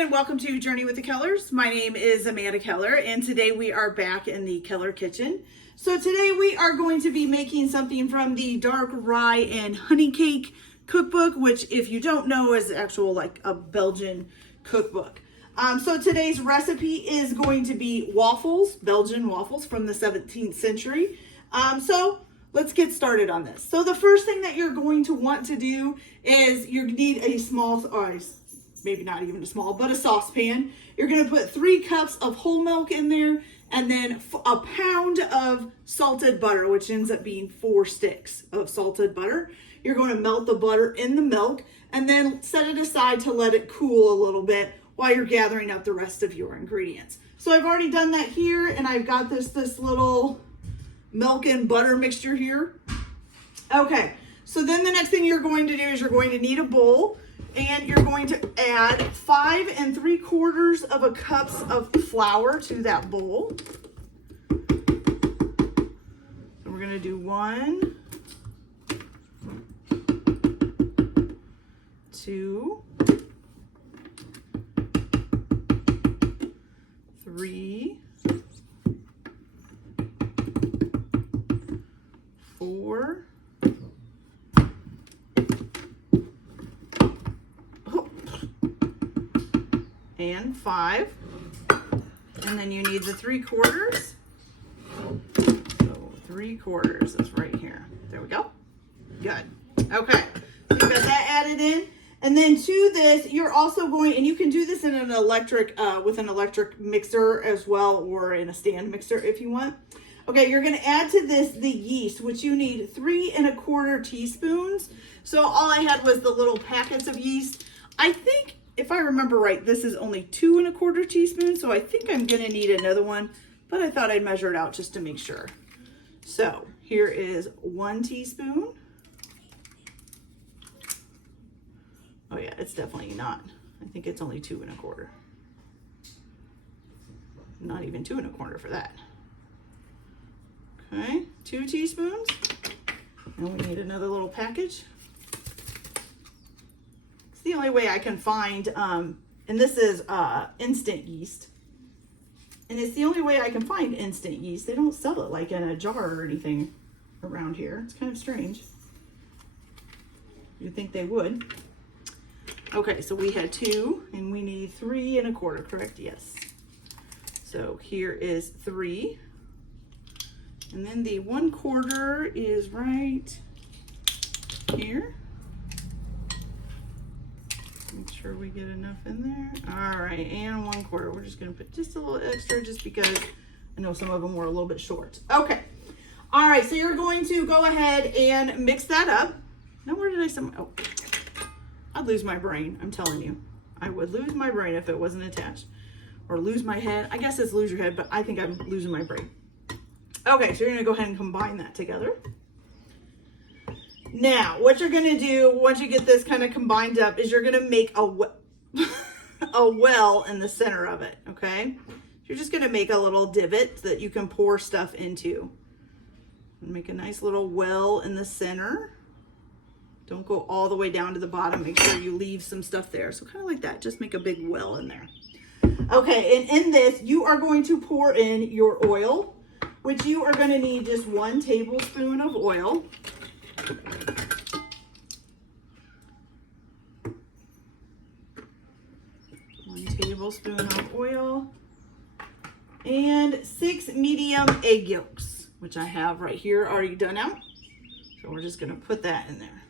and welcome to Journey with the Kellers. My name is Amanda Keller and today we are back in the Keller kitchen. So today we are going to be making something from the dark rye and honey cake cookbook, which if you don't know is actual like a Belgian cookbook. So today's recipe is going to be waffles, Belgian waffles from the 17th century. So let's get started on this. So the first thing that you're going to want to do is you need a small, maybe not even a small, but a saucepan. You're going to put 3 cups of whole milk in there and then a pound of salted butter, which ends up being 4 sticks of salted butter. You're going to melt the butter in the milk and then set it aside to let it cool a little bit while you're gathering up the rest of your ingredients. So I've already done that here and I've got this little milk and butter mixture here. Okay, so then the next thing you're going to do is you're going to need a bowl. And you're going to add 5 3/4 cups of flour to that bowl. So we're going to do 1, 2, 3, 4, and 5, and then you need the 3/4. So 3/4 is right here. There we go. Good. Okay, so you've got that added in, and then to this you're also going, and you can do this in an electric with an electric mixer as well, or in a stand mixer if you want. Okay, you're going to add to this the yeast, which you need 3 1/4 teaspoons. So all I had was the little packets of yeast. I think, if I remember right, this is only 2 1/4 teaspoons, so I think I'm gonna need another one, but I thought I'd measure it out just to make sure. So here is 1 teaspoon. Oh yeah, it's definitely not. I think it's only 2 1/4. Not even 2 1/4 for that. Okay, 2 teaspoons. And we need another little package. The only way I can find, and this is instant yeast, and it's the only way I can find instant yeast. They don't sell it like in a jar or anything around here. It's kind of strange. You'd think they would. Okay, so we had 2 and we need 3 1/4, correct? Yes. So here is 3, and then the 1/4 is right here. Make sure we get enough in there. All right, and 1/4. We're just gonna put just a little extra just because I know some of them were a little bit short. Okay. All right, so you're going to go ahead and mix that up. Now, where did oh, I'd lose my brain, I'm telling you. I would lose my brain if it wasn't attached. Or lose my head. I guess it's lose your head, but I think I'm losing my brain. Okay, so you're gonna go ahead and combine that together. Now, what you're going to do once you get this kind of combined up is you're going to make a well in the center of it, okay? You're just going to make a little divot that you can pour stuff into. Make a nice little well in the center. Don't go all the way down to the bottom. Make sure you leave some stuff there. So kind of like that, just make a big well in there. Okay, and in this, you are going to pour in your oil, which you are going to need just 1 tablespoon of oil. 1 tablespoon of oil and 6 medium egg yolks, which I have right here already done out. So we're just going to put that in there.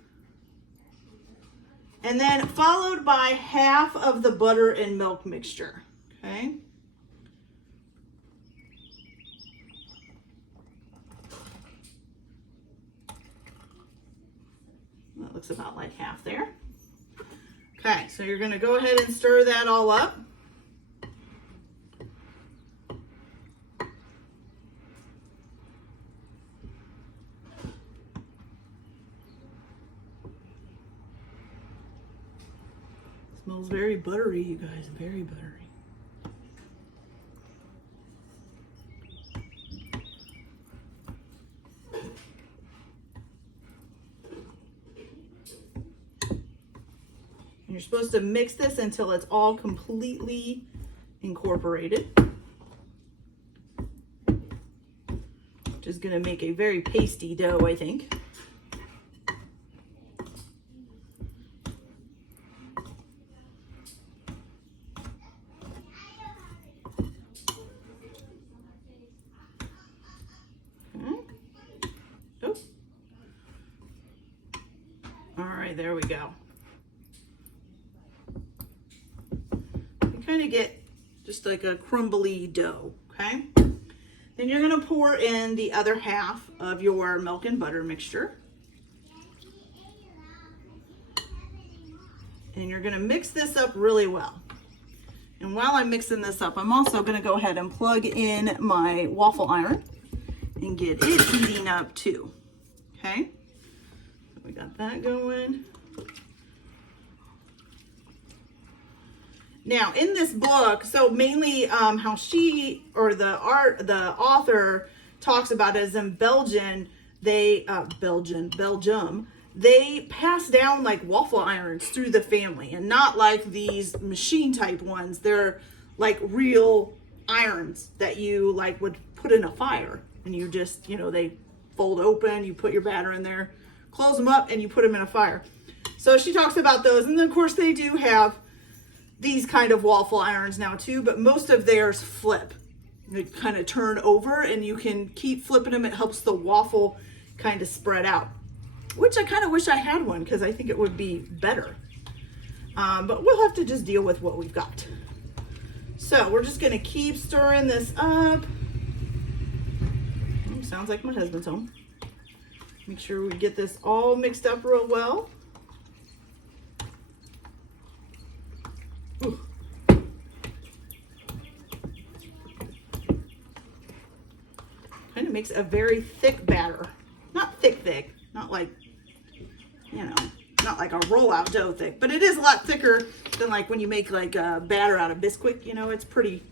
And then followed by half of the butter and milk mixture. Okay. That looks about like half there. Okay, so you're going to go ahead and stir that all up. Smells very buttery, you guys, very buttery. supposed to mix this until it's all completely incorporated, which is going to make a very pasty dough, I think. Oh. All right, there we go. You kind of get just like a crumbly dough, okay? Then you're gonna pour in the other half of your milk and butter mixture. And you're gonna mix this up really well. And while I'm mixing this up, I'm also gonna go ahead and plug in my waffle iron and get it heating up too, okay? So we got that going. Now in this book, so mainly how she or the author talks about it is in Belgium, they pass down like waffle irons through the family, and not like these machine type ones. They're like real irons that you like would put in a fire, and you just, you know, they fold open, you put your batter in there, close them up, and you put them in a fire. So she talks about those, and then of course they do have these kind of waffle irons now too, but most of theirs flip. They kind of turn over, and you can keep flipping them. It helps the waffle kind of spread out, which I kind of wish I had one because I think it would be better. But we'll have to just deal with what we've got. So we're just gonna keep stirring this up. Sounds like my husband's home. Make sure we get this all mixed up real well. Ooh. Kind of makes a very thick batter. Not thick, not like, you know, not like a rollout dough thick, but it is a lot thicker than like when you make like a batter out of Bisquick. You know, it's pretty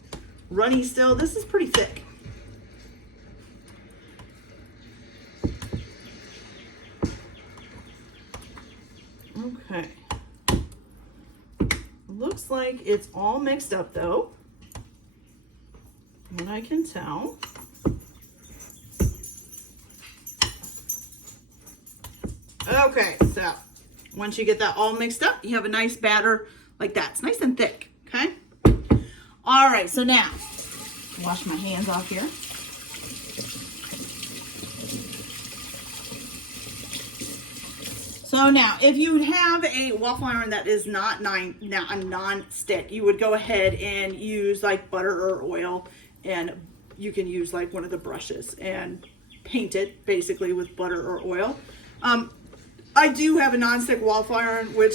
runny still. This is pretty thick. Okay. Looks like it's all mixed up though, what I can tell. Okay, so once you get that all mixed up, you have a nice batter like that. It's nice and thick, okay? All right, so now, wash my hands off here. So now, if you have a waffle iron that is not a non-stick, you would go ahead and use like butter or oil, and you can use like one of the brushes and paint it basically with butter or oil. I do have a non-stick waffle iron, which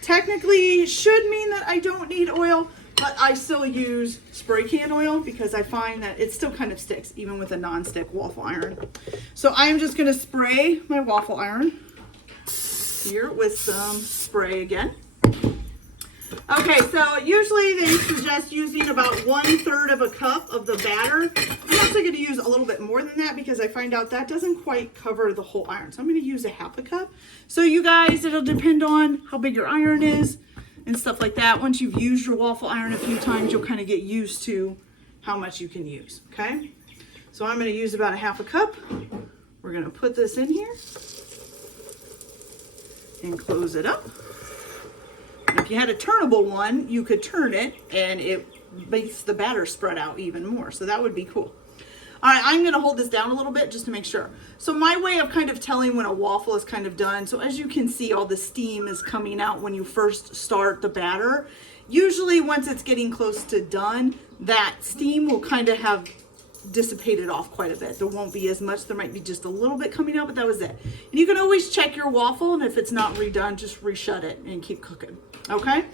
technically should mean that I don't need oil, but I still use spray can oil because I find that it still kind of sticks even with a non-stick waffle iron. So I am just going to spray my waffle iron here with some spray again. Okay, so usually they suggest using about 1/3 of a cup of the batter. I'm actually going to use a little bit more than that because I find out that doesn't quite cover the whole iron. So I'm going to use 1/2 cup. So you guys, it'll depend on how big your iron is and stuff like that. Once you've used your waffle iron a few times, you'll kind of get used to how much you can use, okay? So I'm going to use about 1/2 cup. We're going to put this in here and close it up. If you had a turnable one, you could turn it and it makes the batter spread out even more. So that would be cool. All right, I'm gonna hold this down a little bit just to make sure. So my way of kind of telling when a waffle is kind of done, so as you can see, all the steam is coming out when you first start the batter. Usually once it's getting close to done, that steam will kind of have dissipated off quite a bit. There won't be as much. There might be just a little bit coming out, but that was it. And you can always check your waffle, and if it's not redone, just reshut it and keep cooking. Okay?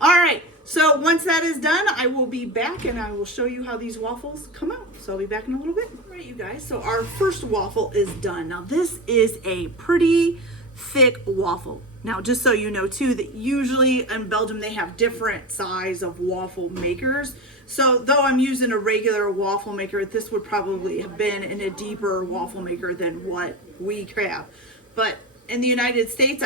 All right. So once that is done, I will be back and I will show you how these waffles come out. So I'll be back in a little bit. All right, you guys. So our first waffle is done. Now this is a pretty thick waffle. Now, just so you know too, that usually in Belgium they have different size of waffle makers. So though I'm using a regular waffle maker, this would probably have been in a deeper waffle maker than what we have. But in the United States,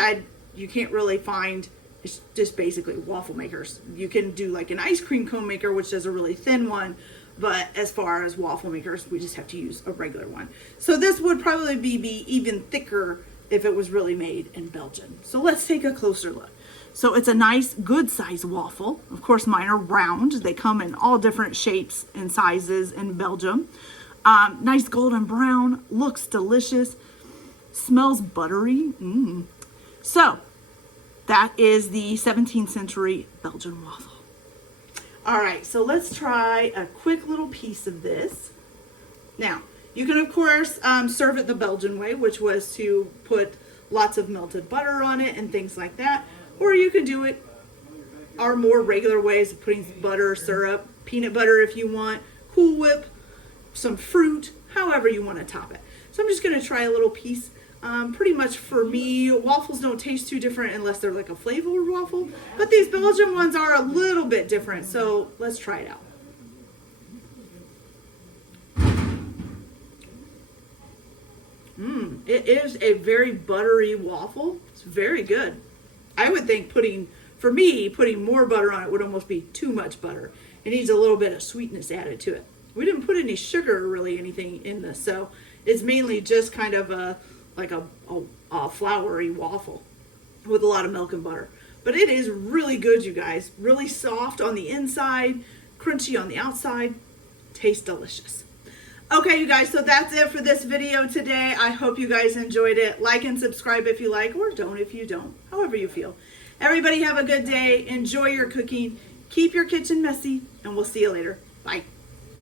you can't really find It's just basically waffle makers. You can do like an ice cream cone maker, which does a really thin one. But as far as waffle makers, we just have to use a regular one. So this would probably be even thicker if it was really made in Belgium. So let's take a closer look. So it's a nice, good size waffle. Of course, mine are round. They come in all different shapes and sizes in Belgium. Nice golden brown, looks delicious, smells buttery. So that is the 17th century Belgian waffle. All right, so let's try a quick little piece of this. Now, you can of course serve it the Belgian way, which was to put lots of melted butter on it and things like that. Or you can do it our more regular ways of putting butter, syrup, peanut butter if you want, Cool Whip, some fruit, however you want to top it. So I'm just going to try a little piece. Pretty much for me, waffles don't taste too different unless they're like a flavored waffle. But these Belgian ones are a little bit different. So let's try it out. It is a very buttery waffle. It's very good. I would think putting more butter on it would almost be too much butter. It needs a little bit of sweetness added to it. We didn't put any sugar or really anything in this, so it's mainly just kind of a floury waffle with a lot of milk and butter. But it is really good, you guys. Really soft on the inside, crunchy on the outside. Tastes delicious. Okay, you guys, so that's it for this video today. I hope you guys enjoyed it. Like and subscribe if you like, or don't if you don't, however you feel. Everybody have a good day. Enjoy your cooking. Keep your kitchen messy, and we'll see you later. Bye.